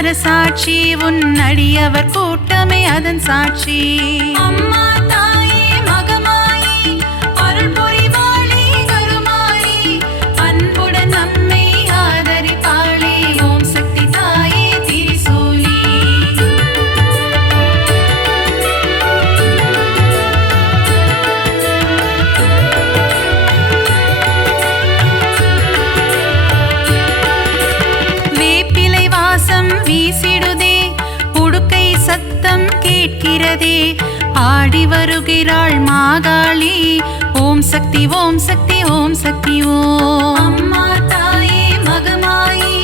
அரசாட்சி உன் அடியவர் கூட்டமே அதன் சாட்சி. அம்மா தாயே மகமாயி அருள் புரிவாளே கருமாரி அன்புடன் நம்மை ஆதரிப்பாளே ஓம் சக்தி தாயே திரிசூலி. வேப்பிலை வாசம் வீசிடுதே உடுக்கை சத்தம் கேட்கிறதே ஆடி வருகிறாள் மாகாளி ஓம் சக்தி ஓம் சக்தி ஓம் சக்தி ஓம். அம்மா தாயே மகமாயி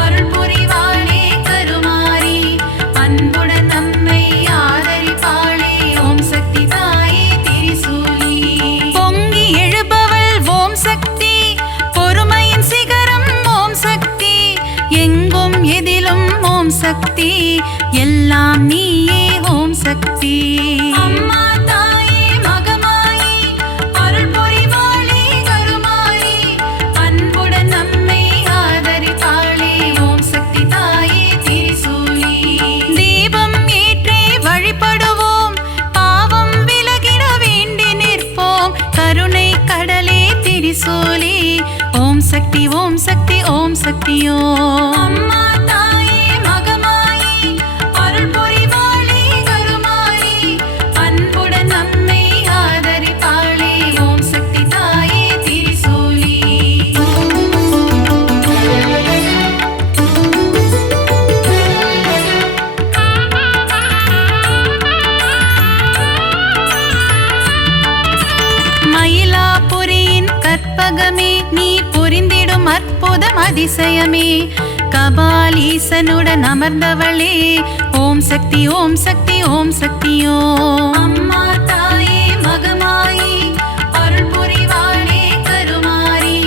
அருள் புரிவாளே கருமாரி அன்புடன் நம்மை ஆதரிப்பாளே ஓம் சக்தி தாயே திரிசூலி. பொங்கி எழுபவள் ஓம் சக்தி பொறுமையின் சிகரம் ஓம் சக்தி எங்கும் எதிலும் ஓம் சக்தி எல்லாம் நீயே ஓம் சக்தி. அம்மா தாயே மகமாயி அருள் புரிவாளே கருமாரி அன்புடன் நம்மை ஆதரிப்பாளே ஓம் சக்தி தாயே திரிசூலி. தீபம் ஏற்றி வழிபடுவோம் பாவம் விலகிட வேண்டி நிற்போம் கருணை கடலே திரிசூலி ஓம் சக்தி ஓம் சக்தி ஓம் சக்தியோ. அம்மா தாயே மகமாயி அருள் புரிவாளே கருமாரி அன்புடன் நம்மை ஆதரிப்பாளே ஓம் சக்தி தாயே திரிசூலி. மயிலாபுரியின் கற்பகமே நீ புரிந்திடும் அற்புதம் அதிசயமே கபாலீசனுடன் அமர்ந்தவளே ஓம் சக்தி ஓம் சக்தி ஓம் சக்தியோ. அம்மா தாயே மகமாயி அருள் புரிவாளே கருமாரி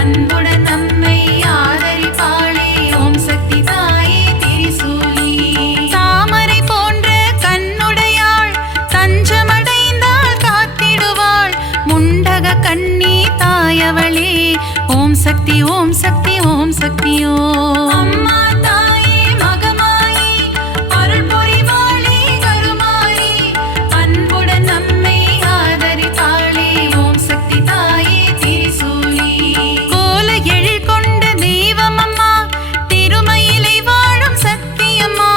அன்புடன் நம்மை ஆதரிப்பாளே ஓம் சக்தி தாயே திரிசூலி. தாமரை போன்ற கண்ணுடையாள் தஞ்சமடைந்தால் காத்திடுவாள் முண்டக கண்ணி தாயவளே ஓம் சக்தி ஓம் சக்தி ஓம் சக்தியோ. அம்மா தாயே மகமாயி அருள் புரிவாளே கருமாரி அன்புடன் நம்மை ஆதரிப்பாளே ஓம் சக்தி தாயே திரிசூலி. கோல எழில் கொண்ட தெய்வம் அம்மா திருமயிலை வாழும் சக்தியம்மா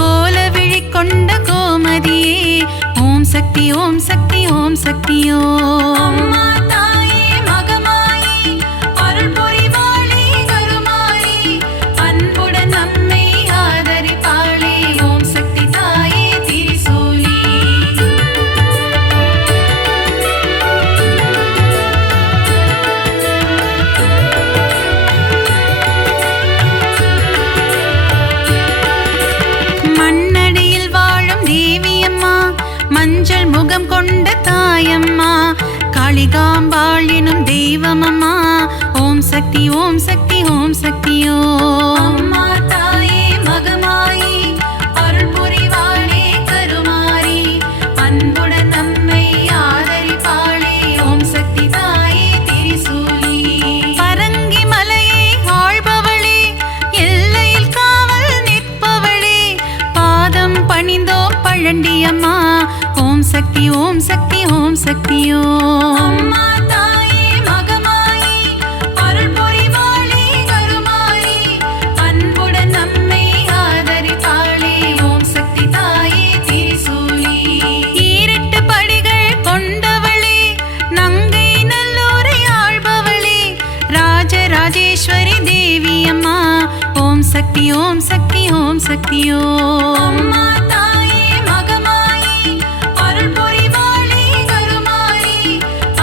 கோல விழி கொண்ட கோமதியே ஓம் சக்தி ஓம் சக்தி ஓம் சக்தியோ. அம்மா தாயே மகமாயி அருள் புரிவாளே கருமாரி அன்புடன் நம்மை ஆதரிப்பாளே ஓம் சக்தி தாயே திரிசூலி. மண்ணடியில் வாழும் தேவியம்மா மஞ்சள் முகம் கொண்ட தாயம்மா காளிகாம்பாள் எனும் தெய்வமம்மா ஓம் சக்தி ஓம் சக்தி ஓம் சக்தியோ. அம்மா தாயே மகமாயி அருள் புரிவாளே கருமாரி அன்புடன் நம்மை ஆதரிப்பாளே ஓம் சக்தி தாயே திரிசூலி. பரங்கி மலையை ஆள்பவளே எல்லையில் காவல் நிற்பவளே பாதம் பணிந்தோம் பழண்டியம்மா ஓம் சக்தி ஓம் சக்தி ஓம் சக்தியோ. அம்மா தாயே மகமாயி அருள் புரிவாளே கருமாரி அன்புடன் நம்மை ஆதரிப்பாளே ஓம் சக்தி தாயே திரிசூலி. ஈரெட்டு படிகள் கொண்டவளே நங்கை நல்லூரை ஆள்பவளே ராஜராஜேஸ்வரி தேவியம்மா ஓம் சக்தி ஓம் சக்தி ஓம் சக்தியோ. அம்மா தாயே மகமாயி அருள் புரிவாளே கருமாரி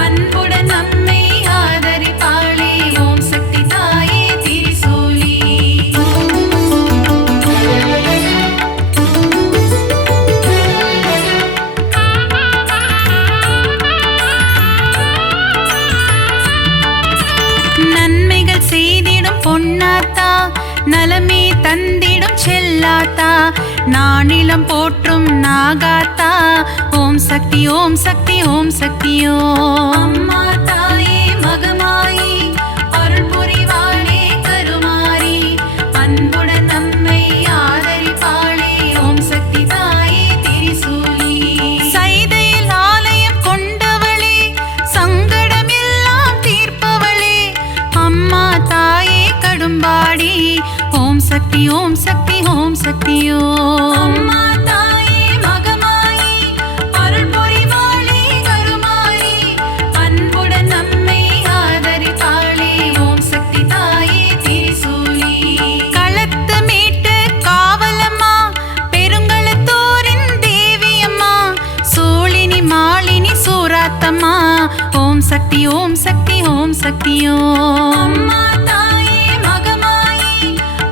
அன்புடன் நம்மை ஆதரிப்பாளே ஓம் சக்தி தாயே திரிசூலி. நன்மைகள் செய்திடும் பொன்னாத்தா நலமே தந்திடும் செல்லாத்தா நானிலம் போற்றும் நாகாத்தா ஓம் சக்தி ஓம் சக்தி ஓம் சக்தியோ. அம்மா தாயே மகமாயி அருள் புரிவாளே கருமாரி அன்புடன் நம்மை சக்தி ஓம் சக்தி ஓம் சக்தி ஓம். அம்மா தாயே மகமாயி அருள் புரிவாளே கருமாரி அன்புடன் நம்மை ஆதரிப்பாளே ஓம் சக்தி தாயே திரிசூலி. களத்து மீட்டு காவலம்மா பெருங்களத்தூரின் தேவியம்மா சூழினி மாலினி சூராத்தம்மா ஓம் சக்தி ஓம் சக்தி ஓம் சக்தி ஓம். அம்மா தாயே மகமாயி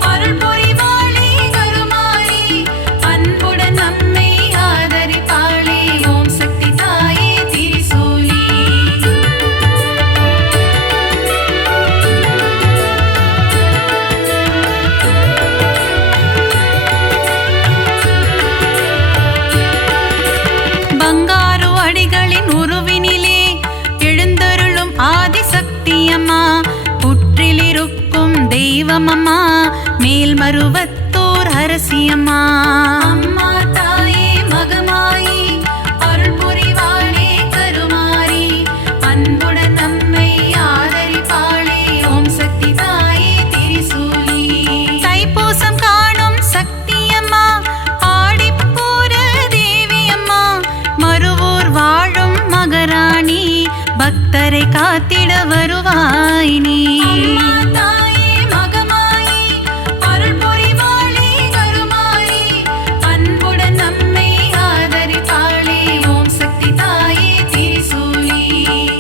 அருள் புரிவாளே கருமாரி அன்புடன் நம்மை ஆதரிப்பாளே ஓம் சக்தி தாயே திரிசூலி. பங்காரு அடிகளின் உருவினிலே எழுந்தருளும் ஆதிசக்தியம்மா புற்றிலிருக்கும் தெய்வமம்மா மேல்மருவத்தூர் அரசியம்மா. அம்மா தாயே மகமாயி அருள் புரிவாளே கருமாரி அன்புடன் நம்மை ஆதரிப்பாளே ஓம் சக்தி தாயே திரிசூலி. தைப்பூசம் காணும் சக்தியம்மா ஆடிப்பூர தேவியம்மா மருவூர் வாழும் மகராணி பக்தரை காத்திட வருவாய் நீ. அம்மா தாயே மகமாயி அருள் புரிவாளே கருமாரி அன்புடன் நம்மை ஆதரிப்பாளே ஓம் சக்தி தாயே திரிசூலி.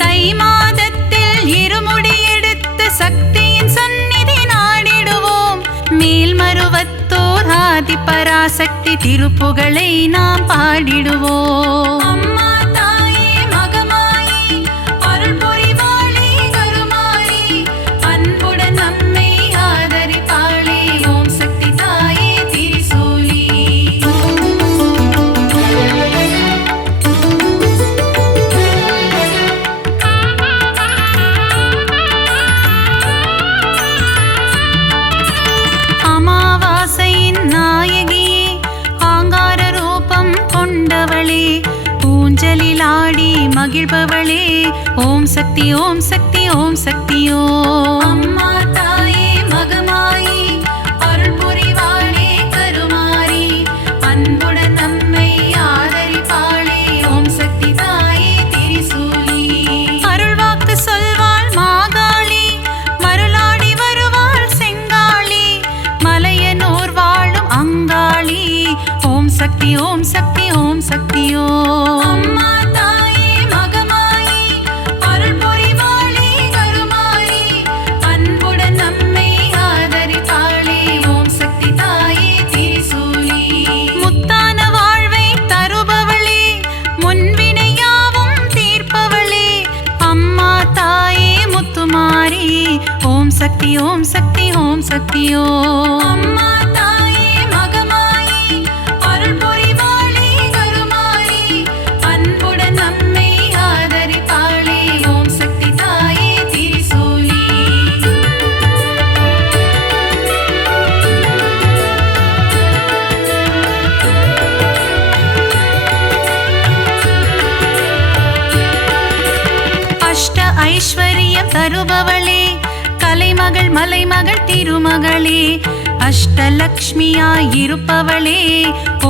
தை மாதத்தில் இருமுடி எடுத்து சக்தியின் சந்நிதி நாடிடுவோம் மேல்மருவத்தூர் ஆதி பராசக்தி திருப்புகழை நாம் பாடிடுவோம். அம்மா தாயே மகமாயி அருள் புரிவாளே கருமாரி அன்புடன் நம்மை ஆதரிப்பாளே ஓம் சக்தி தாயே திரிசூலி. அமாவாசையின் நாயகியே ஆங்கார ரூபம் கொண்டவளே ஊஞ்சலில் ஆடி மகிழ்பவளே ஓம் சக்தி ஓம் சக்தி ஓம் சக்தி ஓம். அம்மா தாயே மகமாயி அருள் புரிவாளே கருமாரி அன்புடன் நம்மை ஆதரிப்பாளே ஓம் சக்தி தாயே திரிசூலி. அருள்வாக்கு சொல்வாள் மாகாளி மருளாடி வருவாள் செங்காளி மலையனூர் வாழும் அங்காளி ஓம் சக்தி ஓம் சக்தி ஓம் சக்தி ஓம். அம்மா தாயே மகமாயி அருள் புரிவாளே கருமாரி அன்புடன் நம்மை ஆதரிப்பாளே ஓம் சக்தி தாயே திரிசூலி. முத்தான வாழ்வை தருபவளே முன்வினையாவும் தீர்ப்பவளே அம்மா தாயே முத்துமாரி ஓம் சக்தி ஓம் சக்தி ஓம் சக்தி ஓம். அம்மா தாயே மகமாயி அருள் புரிவாளே கருமாரி அன்புடன் நம்மை ஆதரிப்பாளே ஓம் சக்தி தாயே திரிசூலி. அஷ்ட ஐஸ்வர்யம் தருபவளே கலைமகள் மலைமகள் திருமகளே அஷ்டலக்ஷ்மியாய் இருப்பவளே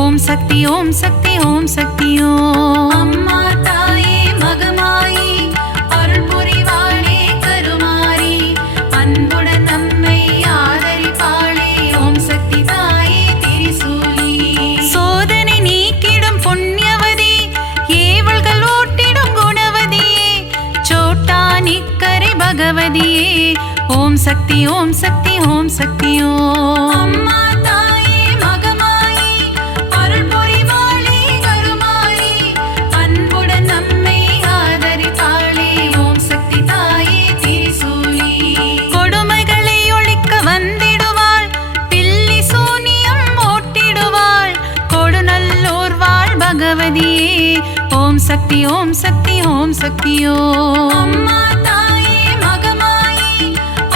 ஓம் சக்தி ஓம் சக்தி ஓம் சக்தி ஓம். அம்மா தாயே மகமாயி அருள் புரிவாளே கருமாரி அன்புடன் நம்மை ஆதரிப்பாளே ஓம் சக்தி தாயே திரிசூலி. சோதனை நீக்கிடும் புண்ணியவதி ஏவல்கள் ஓட்டிடும் குணவதியே சோட்டா நிக்கரை பகவதியே ஓம் சக்தி ஓம் சக்தி ஓம் சக்தி ஓம். அம்மா தாயே மகமாயி அருள் புரிவாளே கருமாரி அன்புடன் நம்மை ஆதரிப்பாளே ஓம் சக்தி தாயே திரிசூலி. கொடுமைகளை ஒழிக்க வந்திடுவாள் பில்லி சூனியம் ஓட்டிடுவாள் கொடுநல்லூர் வாழ் பகவதியே ஓம் சக்தி ஓம் சக்தி ஓம் சக்தி ஓம். அம்மா தாயே மகமாயி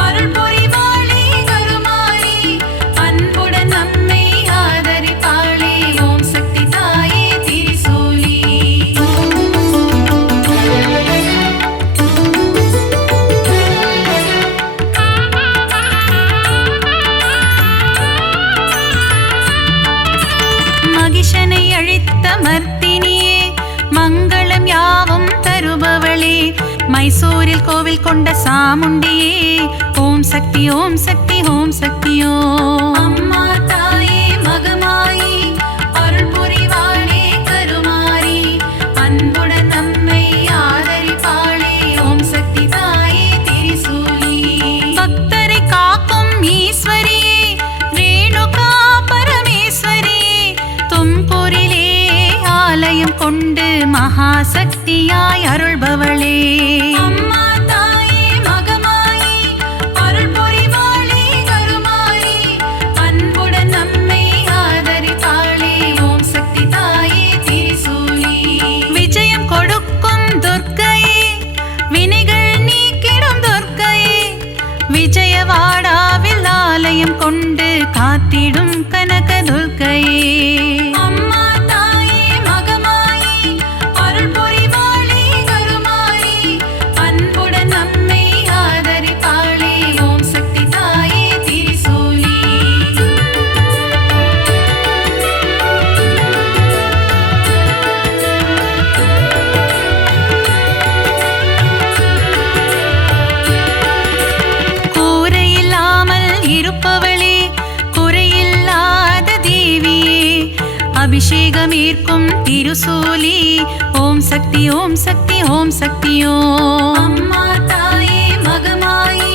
அருள் புரிவாளே கருமாரி அன்புடன் நம்மை ஆதரிப்பாளே ஓம் சக்தி தாயே திரிசூலி. திருச்சியில் கோவில் கொண்ட சாமுண்டியே ஓம் சக்தி ஓம் சக்தி ஓம் சக்தியோ அம்மா தாயே மகமாயி அருள் புரிவாளே கருமாரி அன்புடன் நம்மை ஆதரிப்பாளே ஓம் சக்தி தாயே திரிசூலி பக்தரை காக்கும் ஈஸ்வரியே ரேணுகா பரமேஸ்வரியே தும்பூரிலே ஆலயம் கொண்டு மகாசக்தியாய் அருள்பவளே அம்மா தாயே மகமாயி அருள் புரிவாளே கருமாரி அன்புடன் நம்மை ஆதரிப்பாளே ஓம் சக்தி தாயே திரிசூலி விஜயம் கொடுக்கும் துர்க்கையே வினைகள் நீக்கிடும் துர்க்கையே விஜயவாடாவில் ஆலயம் கொண்டு காத்திடும் கனக துர்க்கையே அம்மா தாயே மகமாயி அருள் புரிவாளே கருமாரி அன்புடன் நம்மை ஆதரிப்பாளே ஓம் சக்தி தாயே திரிசூலி கூரையில்லாமல் இருப்பவளே குறையில்லாத தேவியே அபிஷேகம் ஈர்க்கும் திருசூலி ஓம் சக்தி ஓம் சக்தி ஓம் சக்தியோ அம்மா தாயே மகமாயி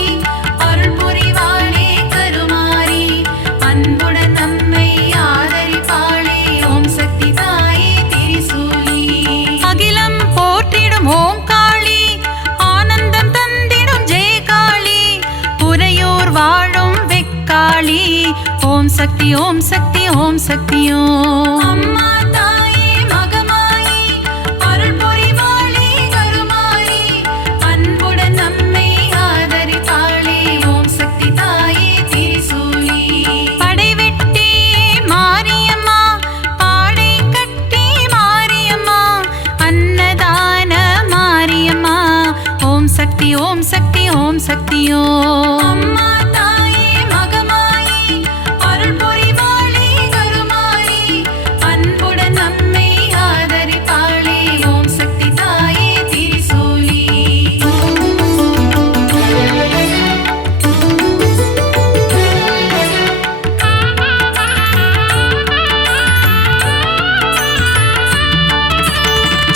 அருள் புரிவாளே கருமாரி அன்புடன் நம்மை ஆதரிப்பாளே ஓம் சக்தி தாயே திரிசூலி அகிலம் போற்றிடும் ஓம் காளி ஆனந்தம் தந்திடும் ஜெயகாளி புரையூர் வாழும் வெக்காளி ஓம் சக்தி ஓம் சக்தி ஓம் சக்தியோ அம்மா தாயே மகமாயி அருள் புரிவாளே கருமாரி அன்புடன் நம்மை ஆதரிப்பாளே ஓம் சக்தி தாயே திரிசூலி படைவெட்டி மாரியம்மா பாடை கட்டி மாரியம்மா அன்னதான மாரியம்மா ஓம் சக்தி ஓம் சக்தி ஓம் சக்தியோ அம்மா தாயே மகமாயி அருள் புரிவாளே கருமாரி அன்புடன் நம்மை ஆதரிப்பாளே ஓம் சக்தி தாயே திரிசூலி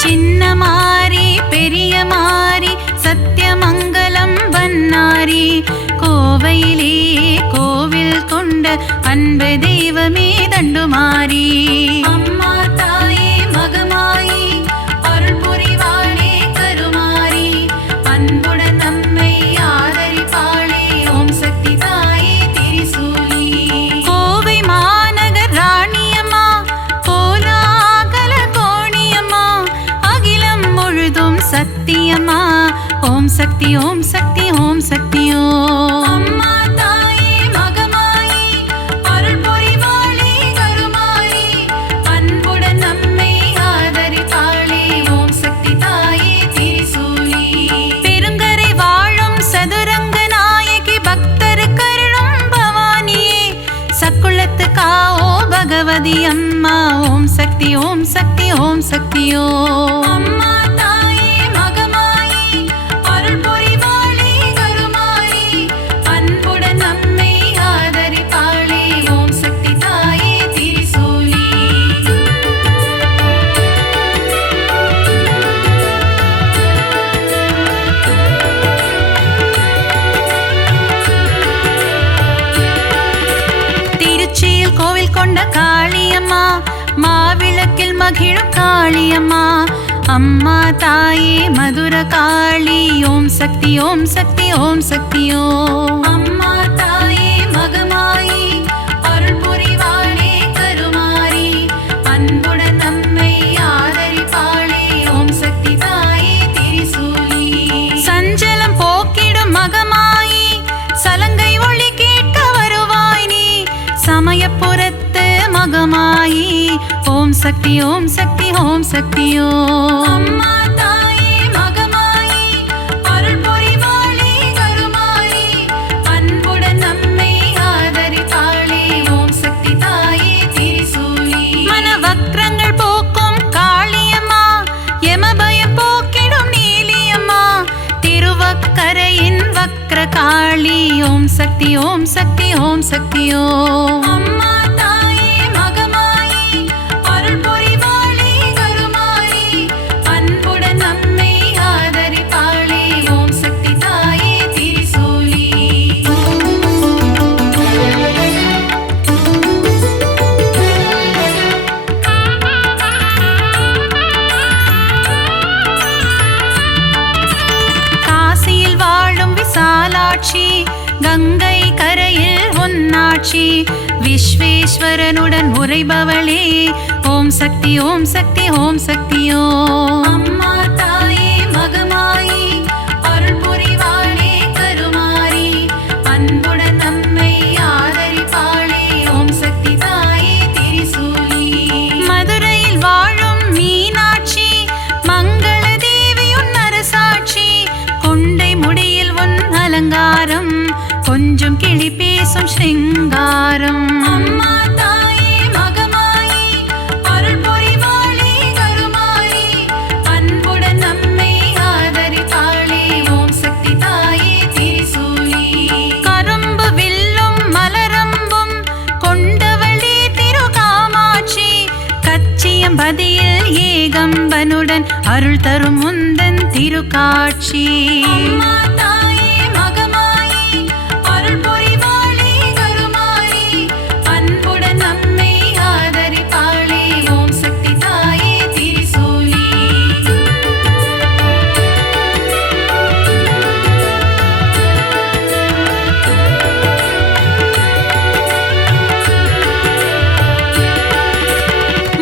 சின்ன மாரி பெரிய மாரி சத்தியமங்கலம் வன்னாரி கோவையிலே கோவில் கொண்ட அன்பு தெய்வமே தண்டுமாரி அம்மா தாயே மகமாயி அருள் புரிவாளே கருமாரி அன்புடன் நம்மை ஆதரிப்பாளே ஓம் சக்தி தாயே திரிசூலி கோவை மாநகர் ராணியம்மா கோலாகல கோணியம்மா அகிலம் முழுதும் சத்தியம்மா ஓம் சக்தி ஓம் சக்தி ஓம் சக்தியோ அம்மா தாயே மகமாயி அருள் புரிவாளே கருமாரி அன்புடன் நம்மை ஆதரிப்பாளே ஓம் சக்தி தாயே திரிசூலி பெருங்கரை வாழும் சதுரங்க நாயகி பக்தர் கருளும் பவானியே சக்குளத்து காவோ பகவதி அம்மா ஓம் சக்தி ஓம் சக்தி ஓம் சக்தியோ அம்மா தாயே மகமாயி அருள் புரிவாளே கருமாரி அன்புடன் நம்மை ஆதரிப்பாளே ஓம் சக்தி தாயே திரிசூலி திருச்சியில் கோவில் கொண்ட காளியம்மா மாவிளக்கில் மகிழும் காளியம்மா அம்மா தாயே மதுர காளி ஓம் சக்தி ஓம் சக்தி ஓம் சக்தியோ அம்மா தாயே மகமாயி அருள் புரிவாளே கருமாரி அன்புடன் நம்மை ஆதரிப்பாளே ஓம் சக்தி தாயே திரிசூலி சஞ்சலம் போக்கிடும் மகமாயி சலங்கை ஒளி கேட்க வருவாய் நீ சமயபுரத்து மகமாயி ஓம் சக்தி ஓம் சக்தி ஓம் சக்தியோ அம்மா தாயே மகமாயி அருள் புரிவாளே கருமாரி அன்புடன் நம்மை ஆதரிப்பாளே ஓம் சக்தி தாயே திரிசூலி மனவக்ரங்கள் போக்கும் காளியம்மா யமபயம் போக்கிடும் நீலியம்மா திருவக்க சக்தி ஓம் சக்தி ஓம் சக்தி ஓம். அம்மா தாயே மகமாயி அருள் புரிவாளே கருமாரி அன்புடன் நம்மை ஆதரிப்பாளே ஓம் சக்தி தாயே திரிசூலி. காசியில் வாழும் விசாலாட்சி கங்கை கரையில் உன்னாட்சி விஸ்வேஸ்வரனுடன் உரைபவளே ஓம் சக்தி ஓம் சக்தி ஓம் சக்தி ஓம். அம்மா தாயே மகமாயி அருள் புரிவாளே கருமாரி அன்புடன் நம்மை ஆதரிப்பாளே ஓம் சக்தி தாயே திரிசூலி. மதுரையில் வாழும் மீனாட்சி மங்கள தேவியுன் அரசாட்சி கொண்டை முடியில் உன் அலங்காரம் கொஞ்சம் கிளி பேசும் ஸ்ருங்காரம். அம்மா தாயே மகமாயி அருள் புரிவாளே கருமாரி அன்புடன் நம்மை ஆதரிப்பாளே ஓம் சக்தி தாயே திரிசூலி. கரும்பு வில்லும் மலரம்பும் கொண்டவளே திருகாமாட்சி கச்சியம்பதியில் ஏகம்பனுடன் அருள் தரும் முந்தன் திருக்காட்சி. அம்மா தாயே மகமாயி அருள் புரிவாளே கருமாரி அன்புடன் நம்மை ஆதரிப்பாளே ஓம் சக்தி தாயே திரிசூலி.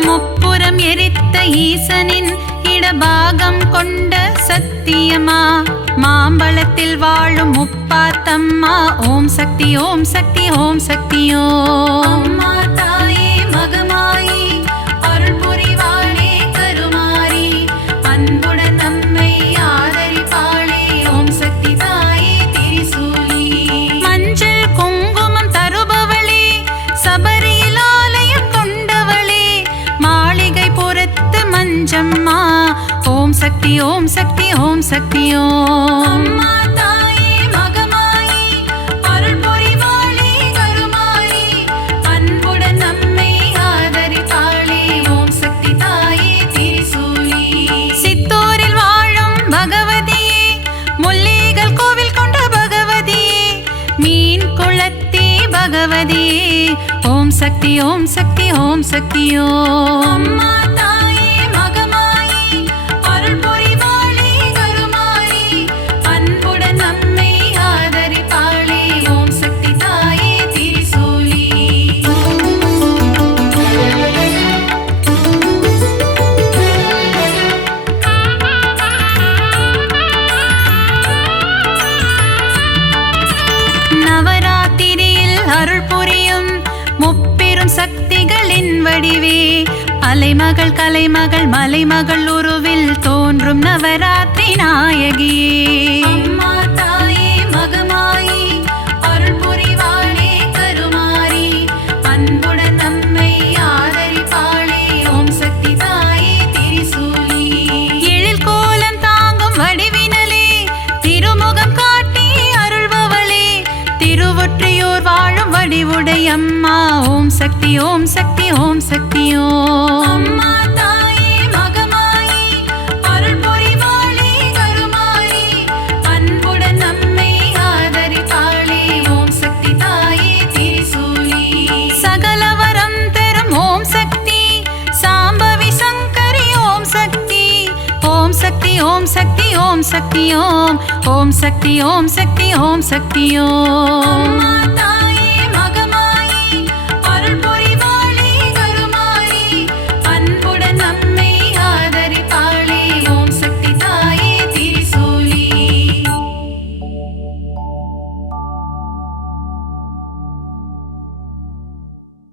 முப்புறம் எரித்த ஈசனின் இடபாகம் கொண்ட சத்தியமா மாம்பழத்தில் வாழும் முப்பாத்தம்மா ஓம் சக்தி ஓம் சக்தி ஓம் சக்தி ஓம். அம்மா தாயே மகமாயி அருள் புரிவாளே கருமாரி அன்புடன் நம்மை ஆதரிப்பாளே ஓம் சக்தி தாயே திரிசூலி. மஞ்சள் குங்குமம் தருபவளே சபரியில் ஆலயம் கொண்டவளே மாளிகை புறத்து மஞ்சம்மா ஓம் சக்தி ஓம் சக்தி ஓம் சக்தி ஓம். அம்மா தாயே மகமாயி அருள் புரிவாளே கருமாரி அன்புடன் நம்மை ஆதரிப்பாளே ஓம் சக்தி தாயே திரிசூலி. சித்தூரில் வாழும் பகவதியே முல்லைகள் கோவில் கொண்ட பகவதியே மீன் குளத்தே பகவதியே ஓம் சக்தி ஓம் சக்தி ஓம் சக்தி ஓம். அம்மா தாயே மகமாயி அருள் புரிவாளே கருமாரி அன்புடன் நம்மை ஆதரிப்பாளே ஓம் சக்தி தாயே திரிசூலி. நவராத்திரியில் அருள் புரியும் முப்பெரும் சக்திகளின் வடிவே அலைமகள் கலைமகள் மலைமகள் உருவில் தோன்றும் நவராத்திரி நாயகியே. அம்மா தாயே மகமாயி அருள் புரிவாளே கருமாரி அன்புடன் நம்மை ஆதரிப்பாளே ஓம் சக்தி தாயே திரிசூலி. எழில் கோலம் தாங்கும் வடிவினலே திருமுகம் காட்டி அருள்பவளே திருவொற்றியூர் வாழும் வடிவுடையம்மா ஓம் சக்தி ஓம் சக்தி ஓம் சக்தி ஓம். அம்மா தாயே மகமாயி அருள் புரிவாளே கருமாரி அன்புடன் நம்மை ஆதரிப்பாளே ஓம் சக்தி தாயே திரிசூலி. சகலவரம் தரும் ஓம் சக்தி சாம்பவி சங்கரி ஓம் சக்தி ஓம் சக்தி ஓம் சக்தி ஓம் சக்தி ஓம் ஓம் சக்தி ஓம் சக்தி ஓம் சக்தி ஓம்.